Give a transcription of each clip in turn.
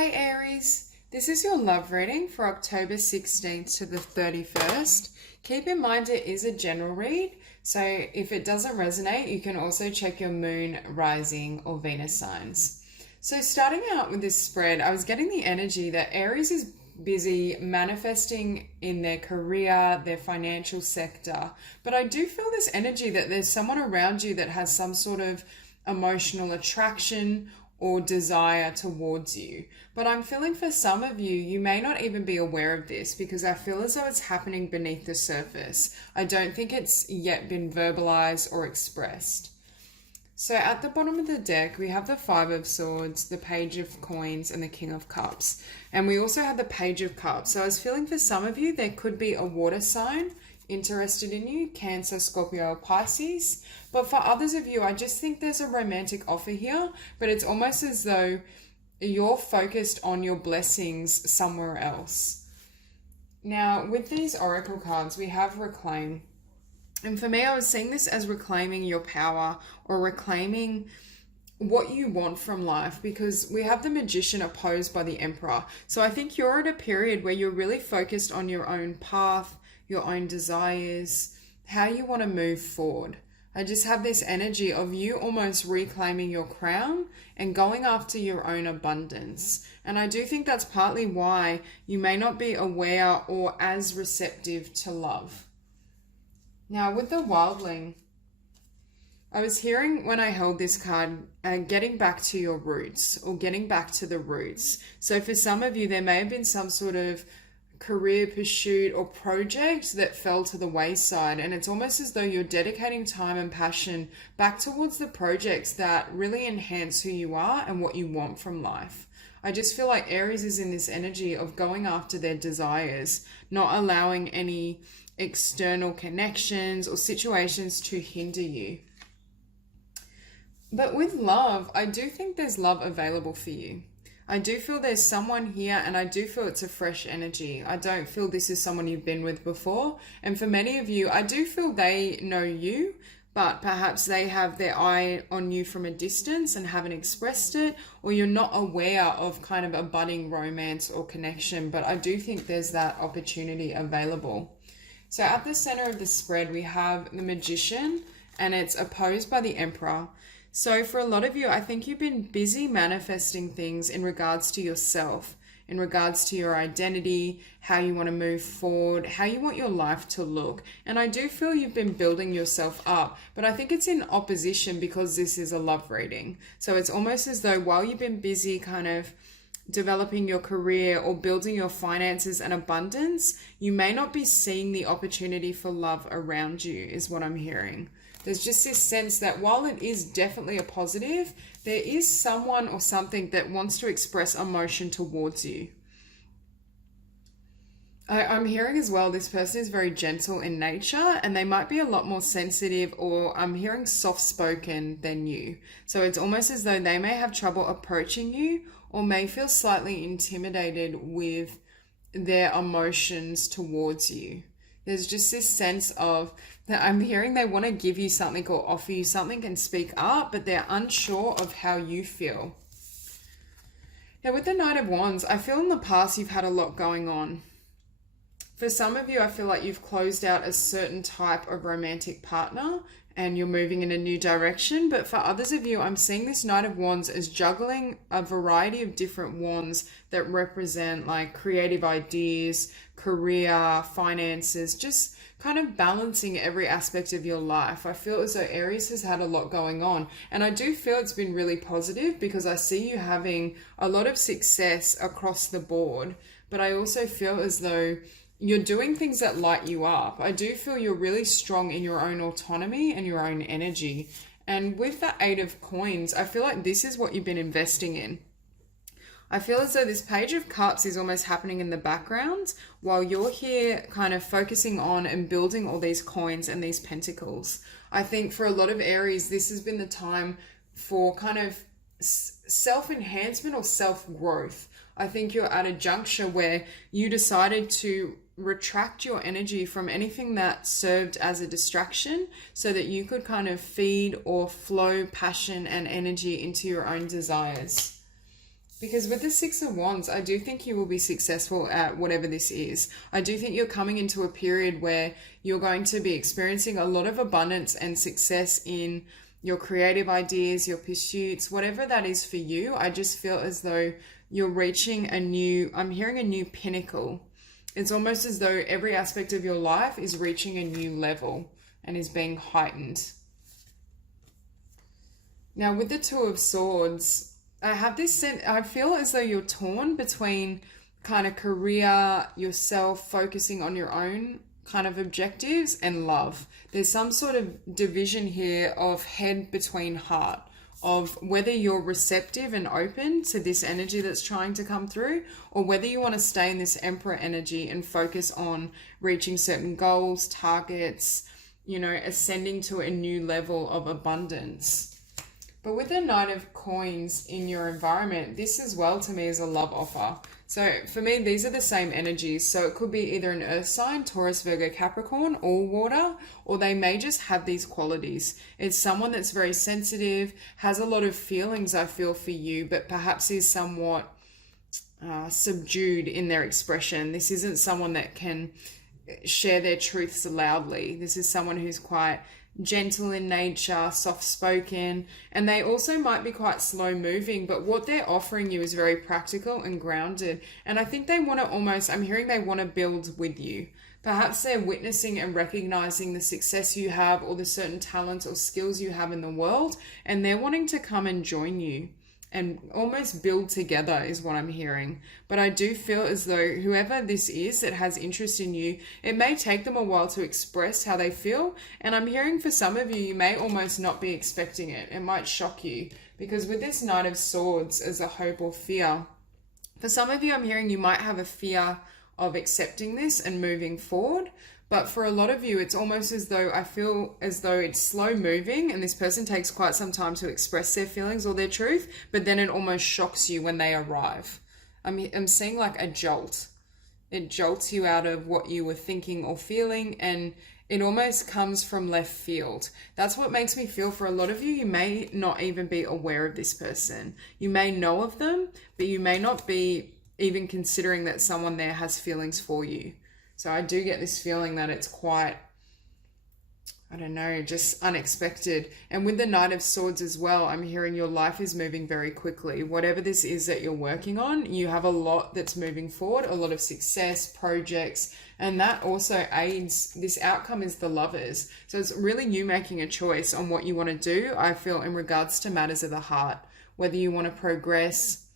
Hi Aries, this is your love reading for October 16th to the 31st. Keep in mind it is a general read, so if it doesn't resonate, you can also check your moon, rising, or Venus signs. So starting out with this spread, I was getting the energy that Aries is busy manifesting in their career, their financial sector, but I do feel this energy that there's someone around you that has some sort of emotional attraction or desire towards you. But I'm feeling for some of you, you may not even be aware of this because I feel as though it's happening beneath the surface. I don't think it's yet been verbalized or expressed. So at the bottom of the deck, we have the Five of Swords, the Page of Coins, and the King of Cups. And we also have the Page of Cups. So I was feeling for some of you, there could be a water sign interested in you, Cancer, Scorpio, or Pisces. But for others of you, I just think there's a romantic offer here, but it's almost as though you're focused on your blessings somewhere else. Now, with these oracle cards, we have Reclaim. And for me, I was seeing this as reclaiming your power or reclaiming what you want from life, because we have the Magician opposed by the Emperor. So I think you're at a period where you're really focused on your own path, your own desires, how you want to move forward. I just have this energy of you almost reclaiming your crown and going after your own abundance. And I do think that's partly why you may not be aware or as receptive to love. Now with the Wildling, I was hearing when I held this card, getting back to your roots or getting back to the roots. So for some of you, there may have been some sort of career pursuit or project that fell to the wayside, and it's almost as though you're dedicating time and passion back towards the projects that really enhance who you are and what you want from life. I just feel like Aries is in this energy of going after their desires, not allowing any external connections or situations to hinder you. But with love, I do think there's love available for you. I do feel there's someone here, and I do feel it's a fresh energy. I don't feel this is someone you've been with before. And for many of you, I do feel they know you, but perhaps they have their eye on you from a distance and haven't expressed it, or you're not aware of kind of a budding romance or connection. But I do think there's that opportunity available. So at the center of the spread, we have the Magician, and it's opposed by the Emperor. So for a lot of you, I think you've been busy manifesting things in regards to yourself, in regards to your identity, how you want to move forward, how you want your life to look. And I do feel you've been building yourself up, but I think it's in opposition because this is a love reading. So it's almost as though while you've been busy kind of developing your career or building your finances and abundance, you may not be seeing the opportunity for love around you, is what I'm hearing. There's just this sense that while it is definitely a positive, there is someone or something that wants to express emotion towards you. I'm hearing as well, this person is very gentle in nature and they might be a lot more sensitive, or I'm hearing soft-spoken than you. So it's almost as though they may have trouble approaching you or may feel slightly intimidated with their emotions towards you. There's just this sense of that I'm hearing they want to give you something or offer you something and speak up, but they're unsure of how you feel. Now with the Knight of Wands, I feel in the past you've had a lot going on. For some of you, I feel like you've closed out a certain type of romantic partner and you're moving in a new direction. But for others of you, I'm seeing this Knight of Wands as juggling a variety of different wands that represent like creative ideas, career, finances, just kind of balancing every aspect of your life. I feel as though Aries has had a lot going on, and I do feel it's been really positive because I see you having a lot of success across the board, but I also feel as though you're doing things that light you up. I do feel you're really strong in your own autonomy and your own energy. And with the Eight of Coins, I feel like this is what you've been investing in. I feel as though this Page of Cups is almost happening in the background while you're here kind of focusing on and building all these coins and these pentacles. I think for a lot of Aries, this has been the time for kind of self-enhancement or self-growth. I think you're at a juncture where you decided to retract your energy from anything that served as a distraction so that you could kind of feed or flow passion and energy into your own desires. Because with the Six of Wands, I do think you will be successful at whatever this is. I do think you're coming into a period where you're going to be experiencing a lot of abundance and success in your creative ideas, your pursuits, whatever that is for you. I just feel as though you're reaching I'm hearing a new pinnacle. It's almost as though every aspect of your life is reaching a new level and is being heightened. Now, with the Two of Swords, I have this sense, I feel as though you're torn between kind of career, yourself, focusing on your own kind of objectives, and love. There's some sort of division here of head between heart, of whether you're receptive and open to this energy that's trying to come through, or whether you want to stay in this Emperor energy and focus on reaching certain goals, targets, ascending to a new level of abundance. But with the Knight of Coins in your environment, this as well to me is a love offer. So for me, these are the same energies. So it could be either an earth sign, Taurus, Virgo, Capricorn, all water, or they may just have these qualities. It's someone that's very sensitive, has a lot of feelings, I feel, for you, but perhaps is somewhat subdued in their expression. This isn't someone that can share their truths loudly. This is someone who's quite gentle in nature, soft-spoken, and they also might be quite slow-moving, but what they're offering you is very practical and grounded. And I think they want to I'm hearing they want to build with you. Perhaps they're witnessing and recognizing the success you have or the certain talents or skills you have in the world, and they're wanting to come and join you and almost build together is what I'm hearing. But I do feel as though whoever this is that has interest in you, it may take them a while to express how they feel. And I'm hearing for some of you, you may almost not be expecting it. It might shock you, because with this Knight of Swords as a hope or fear, for some of you, I'm hearing you might have a fear of accepting this and moving forward. But for a lot of you, it's almost as though I feel as though it's slow moving and this person takes quite some time to express their feelings or their truth, but then it almost shocks you when they arrive. I'm seeing like a jolt. It jolts you out of what you were thinking or feeling, and it almost comes from left field. That's what makes me feel for a lot of you. You may not even be aware of this person. You may know of them, but you may not be even considering that someone there has feelings for you. So I do get this feeling that it's quite, I don't know, just unexpected. And with the Knight of Swords as well, I'm hearing your life is moving very quickly. Whatever this is that you're working on, you have a lot that's moving forward, a lot of success, projects, and that also aids, this outcome is the Lovers. So it's really you making a choice on what you want to do, I feel, in regards to matters of the heart, whether you want to progress,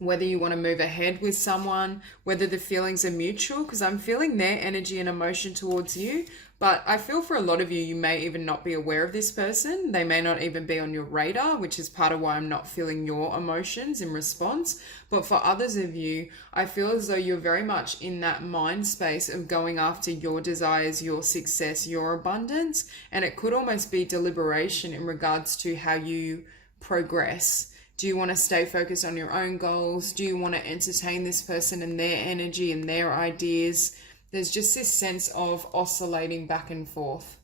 whether you want to move ahead with someone, whether the feelings are mutual, because I'm feeling their energy and emotion towards you. But I feel for a lot of you, you may even not be aware of this person. They may not even be on your radar, which is part of why I'm not feeling your emotions in response. But for others of you, I feel as though you're very much in that mind space of going after your desires, your success, your abundance. And it could almost be deliberation in regards to how you progress. Do you want to stay focused on your own goals? Do you want to entertain this person and their energy and their ideas? There's just this sense of oscillating back and forth.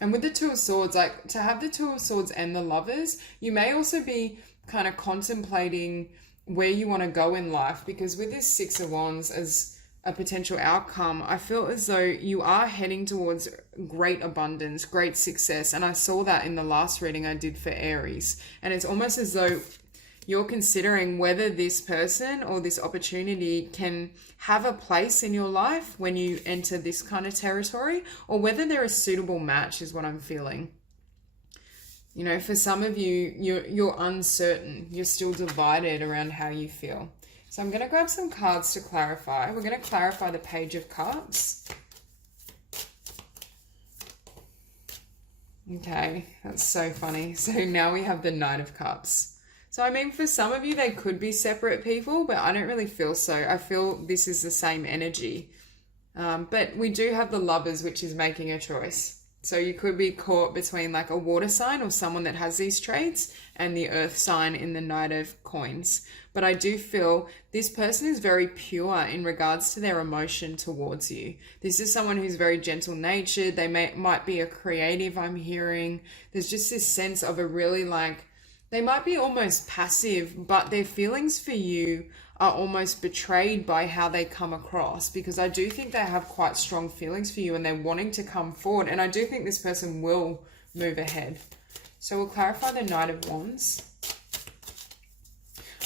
And with the Two of Swords, like to have the Two of Swords and the Lovers, you may also be kind of contemplating where you want to go in life, because with this Six of Wands as a potential outcome, I feel as though you are heading towards great abundance, great success. And I saw that in the last reading I did for Aries. And it's almost as though you're considering whether this person or this opportunity can have a place in your life when you enter this kind of territory, or whether they're a suitable match is what I'm feeling. You know, for some of you, you're uncertain. You're still divided around how you feel. So I'm going to grab some cards to clarify. We're going to clarify the Page of Cups. Okay, that's so funny. So now we have the Knight of Cups. So I mean, for some of you, they could be separate people, but I don't really feel so. I feel this is the same energy. But we do have the Lovers, which is making a choice. So you could be caught between like a water sign or someone that has these traits and the earth sign in the Knight of Coins. But I do feel this person is very pure in regards to their emotion towards you. This is someone who's very gentle natured. They might be a creative, I'm hearing. There's just this sense of a really like, they might be almost passive, but their feelings for you are almost betrayed by how they come across, because I do think they have quite strong feelings for you and they're wanting to come forward. And I do think this person will move ahead. So we'll clarify the Knight of Wands.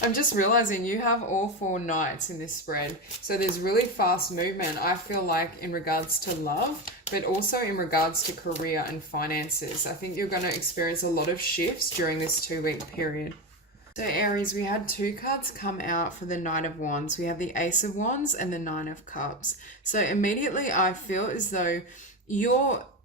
I'm just realizing you have all 4 knights in this spread. So there's really fast movement, I feel like, in regards to love, but also in regards to career and finances. I think you're going to experience a lot of shifts during this 2-week period. So Aries, we had 2 cards come out for the Knight of Wands. We have the Ace of Wands and the Nine of Cups. So immediately I feel as though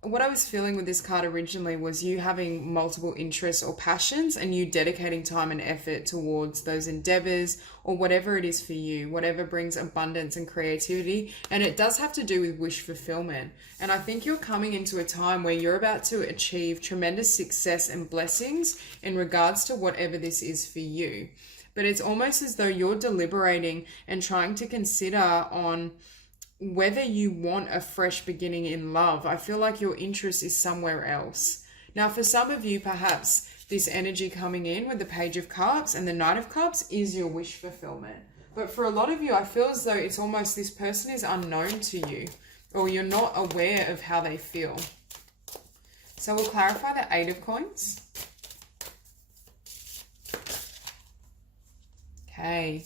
what I was feeling with this card originally was you having multiple interests or passions and you dedicating time and effort towards those endeavors or whatever it is for you, whatever brings abundance and creativity. And it does have to do with wish fulfillment. And I think you're coming into a time where you're about to achieve tremendous success and blessings in regards to whatever this is for you. But it's almost as though you're deliberating and trying to consider on whether you want a fresh beginning in love. I feel like your interest is somewhere else. Now, for some of you, perhaps this energy coming in with the Page of Cups and the Knight of Cups is your wish fulfillment. But for a lot of you, I feel as though it's almost this person is unknown to you, or you're not aware of how they feel. So we'll clarify the Eight of Coins. Okay.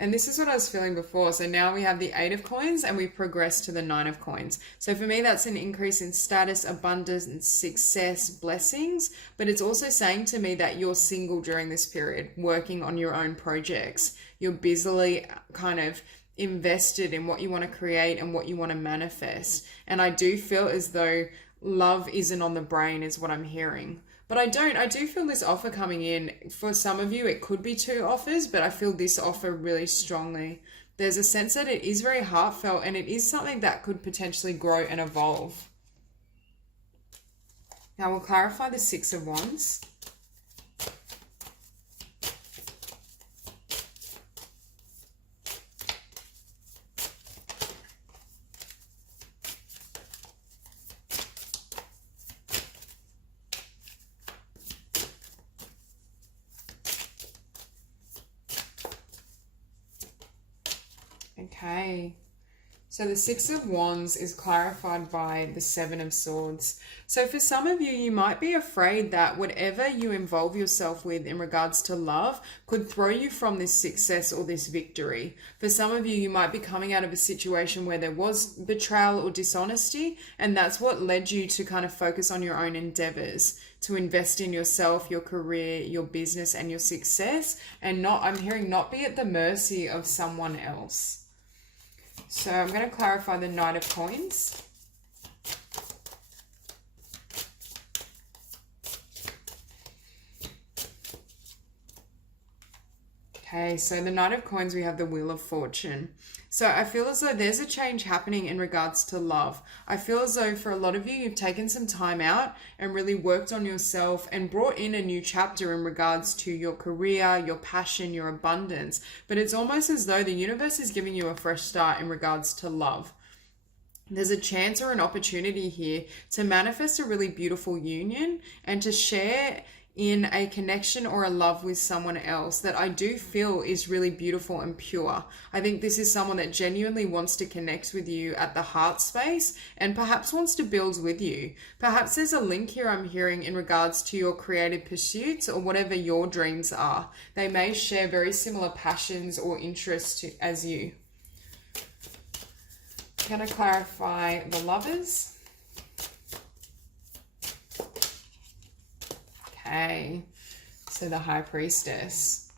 And this is what I was feeling before. So now we have the Eight of Coins and we progress to the Nine of Coins. So for me, that's an increase in status, abundance, and success, blessings. But it's also saying to me that you're single during this period, working on your own projects. You're busily kind of invested in what you want to create and what you want to manifest. And I do feel as though love isn't on the brain is what I'm hearing. But I do feel this offer coming in. For some of you, it could be 2 offers, but I feel this offer really strongly. There's a sense that it is very heartfelt and it is something that could potentially grow and evolve. Now we'll clarify the Six of Wands. Okay, so the Six of Wands is clarified by the Seven of Swords. So for some of you, you might be afraid that whatever you involve yourself with in regards to love could throw you from this success or this victory. For some of you, you might be coming out of a situation where there was betrayal or dishonesty, and that's what led you to kind of focus on your own endeavors, to invest in yourself, your career, your business, and your success, and I'm hearing not be at the mercy of someone else. So I'm going to clarify the Knight of Coins. Okay, so the Knight of Coins, we have the Wheel of Fortune. So I feel as though there's a change happening in regards to love. I feel as though for a lot of you, you've taken some time out and really worked on yourself and brought in a new chapter in regards to your career, your passion, your abundance. But it's almost as though the universe is giving you a fresh start in regards to love. There's a chance or an opportunity here to manifest a really beautiful union and to share in a connection or a love with someone else that I do feel is really beautiful and pure. I think this is someone that genuinely wants to connect with you at the heart space and perhaps wants to build with you. Perhaps there's a link here I'm hearing in regards to your creative pursuits or whatever your dreams are. They may share very similar passions or interests as you. I'm going to clarify the Lovers. Okay, so the High Priestess.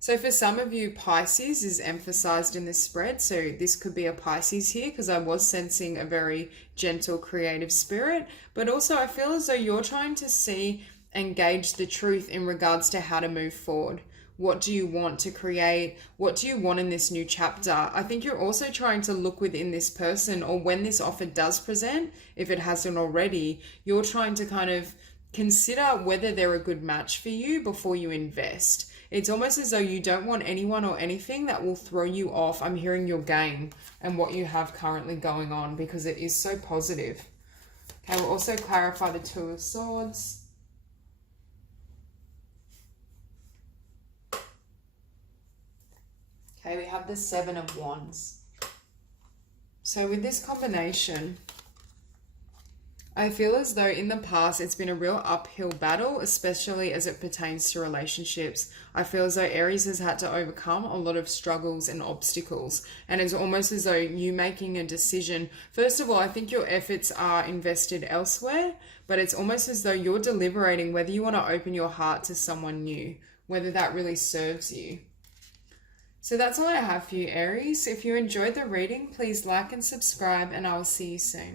So for some of you, Pisces is emphasized in this spread. So this could be a Pisces here because I was sensing a very gentle, creative spirit. But also I feel as though you're trying to see and gauge the truth in regards to how to move forward. What do you want to create? What do you want in this new chapter? I think you're also trying to look within this person, or when this offer does present, if it hasn't already, you're trying to kind of consider whether they're a good match for you before you invest. It's almost as though you don't want anyone or anything that will throw you off. I'm hearing your game and what you have currently going on because it is so positive. Okay, we'll also clarify the Two of Swords. Okay, we have the Seven of Wands. So with this combination, I feel as though in the past it's been a real uphill battle, especially as it pertains to relationships. I feel as though Aries has had to overcome a lot of struggles and obstacles, and it's almost as though you making a decision. First of all, I think your efforts are invested elsewhere, but it's almost as though you're deliberating whether you want to open your heart to someone new, whether that really serves you. So that's all I have for you, Aries. If you enjoyed the reading, please like and subscribe, and I will see you soon.